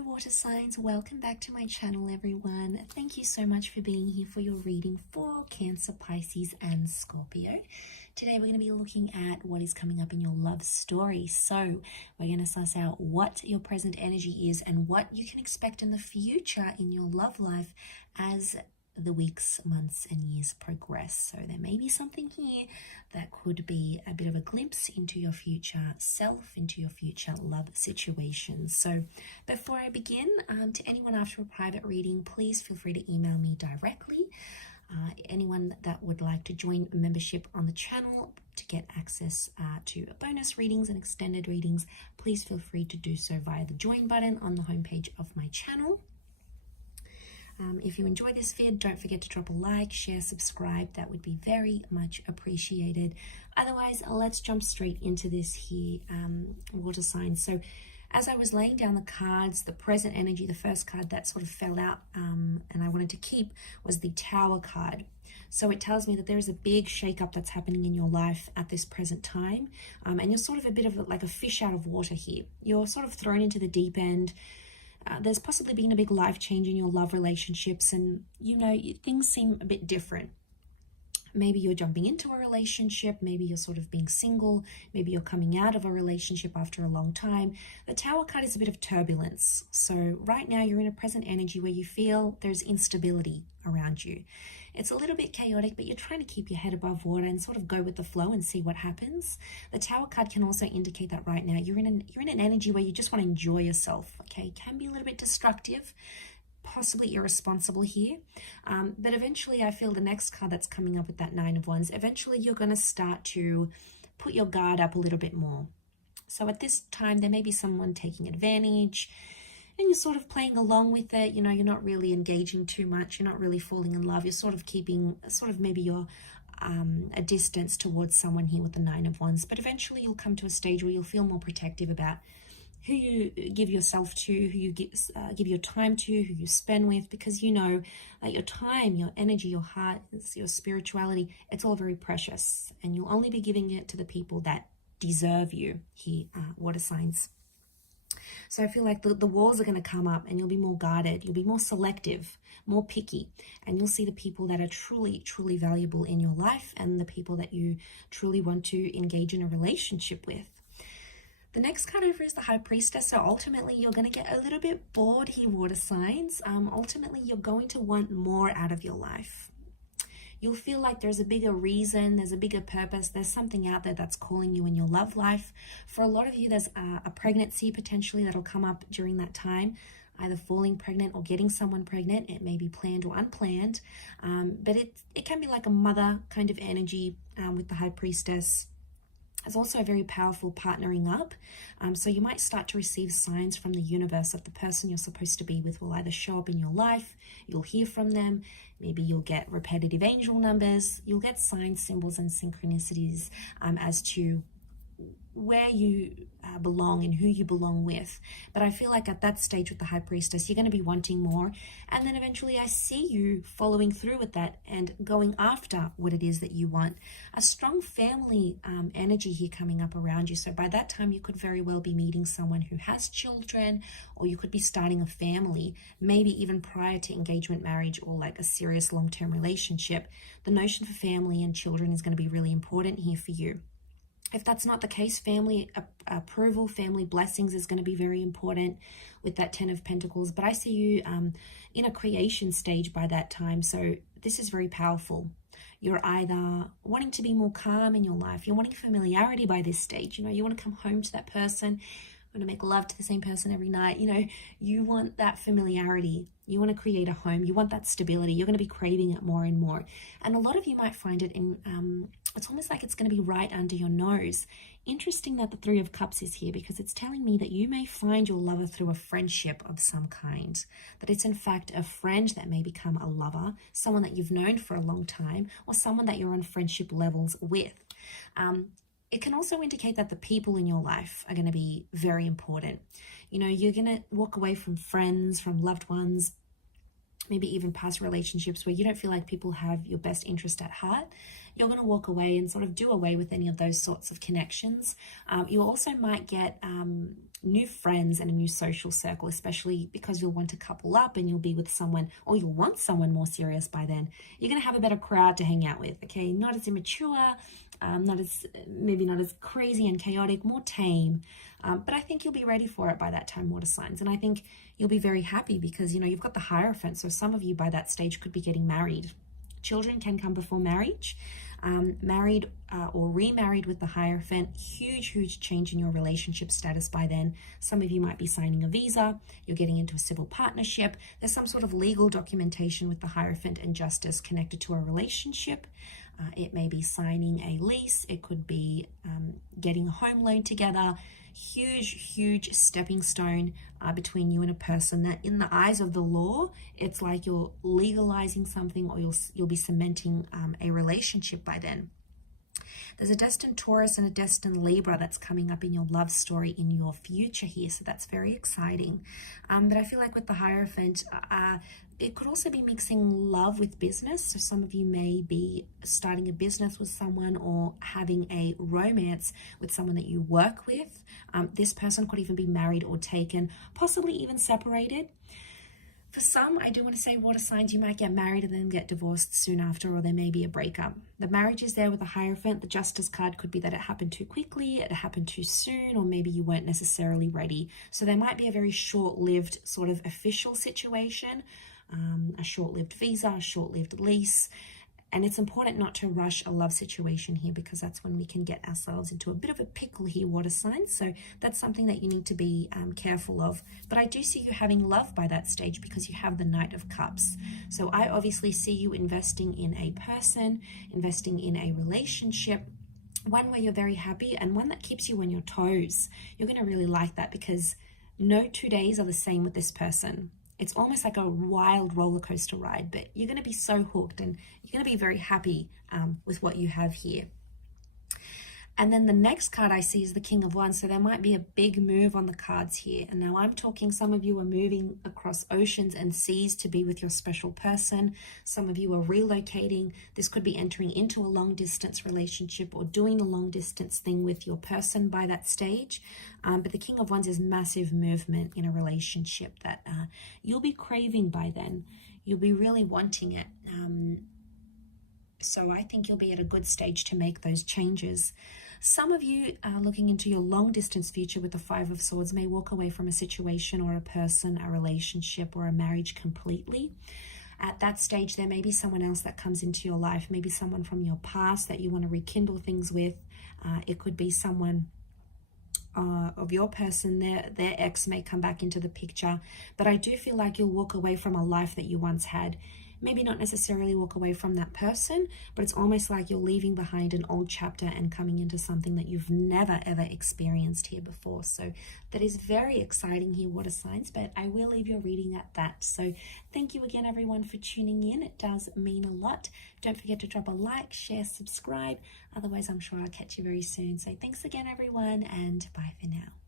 Hello water signs, welcome back to my channel everyone. Thank you so much for being here for your reading for Cancer, Pisces and Scorpio. Today we're going to be looking at what is coming up in your love story. So we're going to suss out what your present energy is and what you can expect in the future in your love life as the weeks, months and years progress. So there may be something here that could be a bit of a glimpse into your future self, into your future love situations. So before I begin, to anyone after a private reading, please feel free to email me directly. Anyone that would like to join a membership on the channel to get access to bonus readings and extended readings, please feel free to do so via the join button on the homepage of my channel. If you enjoy this vid, don't forget to drop a like, share, subscribe. That would be very much appreciated. Otherwise, let's jump straight into this here, water signs. So as I was laying down the cards, the present energy, the first card that sort of fell out and I wanted to keep was the Tower card. So it tells me that there is a big shakeup that's happening in your life at this present time. And you're sort of a bit of like a fish out of water here. You're sort of thrown into the deep end. There's possibly been a big life change in your love relationships and, you know, things seem a bit different. Maybe you're jumping into a relationship, maybe you're sort of being single, maybe you're coming out of a relationship after a long time. The Tower card is a bit of turbulence. So right now you're in a present energy where you feel there's instability around you. It's a little bit chaotic, but you're trying to keep your head above water and sort of go with the flow and see what happens. The Tower card can also indicate that right now you're in an energy where you just want to enjoy yourself, okay? It can be a little bit destructive, possibly irresponsible here. But eventually I feel the next card that's coming up with that Nine of Wands, eventually you're going to start to put your guard up a little bit more. So at this time, there may be someone taking advantage and you're sort of playing along with it. You know, you're not really engaging too much. You're not really falling in love. You're sort of keeping maybe you're a distance towards someone here with the Nine of Wands. But eventually you'll come to a stage where you'll feel more protective about who you give yourself to, who you give your time to, who you spend with, because you know that your time, your energy, your heart, your spirituality, it's all very precious. And you'll only be giving it to the people that deserve you here, water signs. So I feel like the walls are going to come up and you'll be more guarded. You'll be more selective, more picky, and you'll see the people that are truly, truly valuable in your life and the people that you truly want to engage in a relationship with. The next card over is the High Priestess. So ultimately, you're going to get a little bit bored here, water signs. Ultimately, you're going to want more out of your life. You'll feel like there's a bigger reason, there's a bigger purpose, there's something out there that's calling you in your love life. For a lot of you, there's a pregnancy potentially that'll come up during that time, either falling pregnant or getting someone pregnant. It may be planned or unplanned, but it can be like a mother kind of energy with the High Priestess. It's also a very powerful partnering up. So you might start to receive signs from the universe that the person you're supposed to be with will either show up in your life, you'll hear from them, maybe you'll get repetitive angel numbers, you'll get signs, symbols, and synchronicities as to where you belong and who you belong with. But I feel like at that stage with the High Priestess, you're going to be wanting more. And then eventually I see you following through with that and going after what it is that you want. A strong family energy here coming up around you. So by that time, you could very well be meeting someone who has children, or you could be starting a family, maybe even prior to engagement, marriage, or like a serious long-term relationship. The notion for family and children is going to be really important here for you. If that's not the case, family approval, family blessings is going to be very important with that Ten of Pentacles. But I see you in a creation stage by that time. So this is very powerful. You're either wanting to be more calm in your life. You're wanting familiarity by this stage. You know, you want to come home to that person. You want to make love to the same person every night. You know, you want that familiarity. You want to create a home. You want that stability. You're going to be craving it more and more. And a lot of you might find it in, it's almost like it's going to be right under your nose. Interesting that the Three of Cups is here because it's telling me that you may find your lover through a friendship of some kind. That it's in fact a friend that may become a lover, someone that you've known for a long time, or someone that you're on friendship levels with. It can also indicate that the people in your life are going to be very important. You know, you're going to walk away from friends, from loved ones, maybe even past relationships where you don't feel like people have your best interest at heart, you're going to walk away and sort of do away with any of those sorts of connections. You also might get new friends and a new social circle, especially because you'll want to couple up and you'll be with someone, or you'll want someone more serious by then. You're going to have a better crowd to hang out with, okay? Not as immature, maybe not as crazy and chaotic, more tame. But I think you'll be ready for it by that time, water signs. And I think you'll be very happy because, you've got the Hierophant. So some of you by that stage could be getting married. Children can come before marriage. Married or remarried with the Hierophant, huge change in your relationship status by then. Some of you might be signing a visa, you're getting into a civil partnership, there's some sort of legal documentation with the Hierophant and Justice connected to a relationship. It may be signing a lease, it could be getting a home loan together. Huge stepping stone between you and a person that in the eyes of the law, it's like you're legalizing something, or you'll be cementing a relationship by then. There's a destined Taurus and a destined Libra that's coming up in your love story in your future here, so that's very exciting. But I feel like with the Hierophant, it could also be mixing love with business. So some of you may be starting a business with someone or having a romance with someone that you work with. This person could even be married or taken, possibly even separated. For some, I do want to say, water signs, you might get married and then get divorced soon after, or there may be a breakup. The marriage is there with the Hierophant. The Justice card could be that it happened too quickly, it happened too soon, or maybe you weren't necessarily ready. So there might be a very short-lived sort of official situation, a short-lived visa, a short-lived lease. And it's important not to rush a love situation here, because that's when we can get ourselves into a bit of a pickle here, water signs. So that's something that you need to be careful of. But I do see you having love by that stage because you have the Knight of Cups. So I obviously see you investing in a person, investing in a relationship, one where you're very happy and one that keeps you on your toes. You're going to really like that because no 2 days are the same with this person. It's almost like a wild roller coaster ride, but you're going to be so hooked and you're going to be very happy with what you have here. And then the next card I see is the King of Wands. So there might be a big move on the cards here. And now I'm talking, some of you are moving across oceans and seas to be with your special person. Some of you are relocating. This could be entering into a long distance relationship or doing a long distance thing with your person by that stage. But the King of Wands is massive movement in a relationship that you'll be craving by then. You'll be really wanting it. So I think you'll be at a good stage to make those changes. Some of you looking into your long distance future with the Five of Swords may walk away from a situation or a person, a relationship or a marriage completely. At that stage, there may be someone else that comes into your life, maybe someone from your past that you want to rekindle things with. It could be someone of your person, their ex may come back into the picture. But I do feel like you'll walk away from a life that you once had. Maybe not necessarily walk away from that person, but it's almost like you're leaving behind an old chapter and coming into something that you've never ever experienced here before. So that is very exciting here, water signs, but I will leave your reading at that. So thank you again, everyone, for tuning in. It does mean a lot. Don't forget to drop a like, share, subscribe. Otherwise, I'm sure I'll catch you very soon. So thanks again, everyone, and bye for now.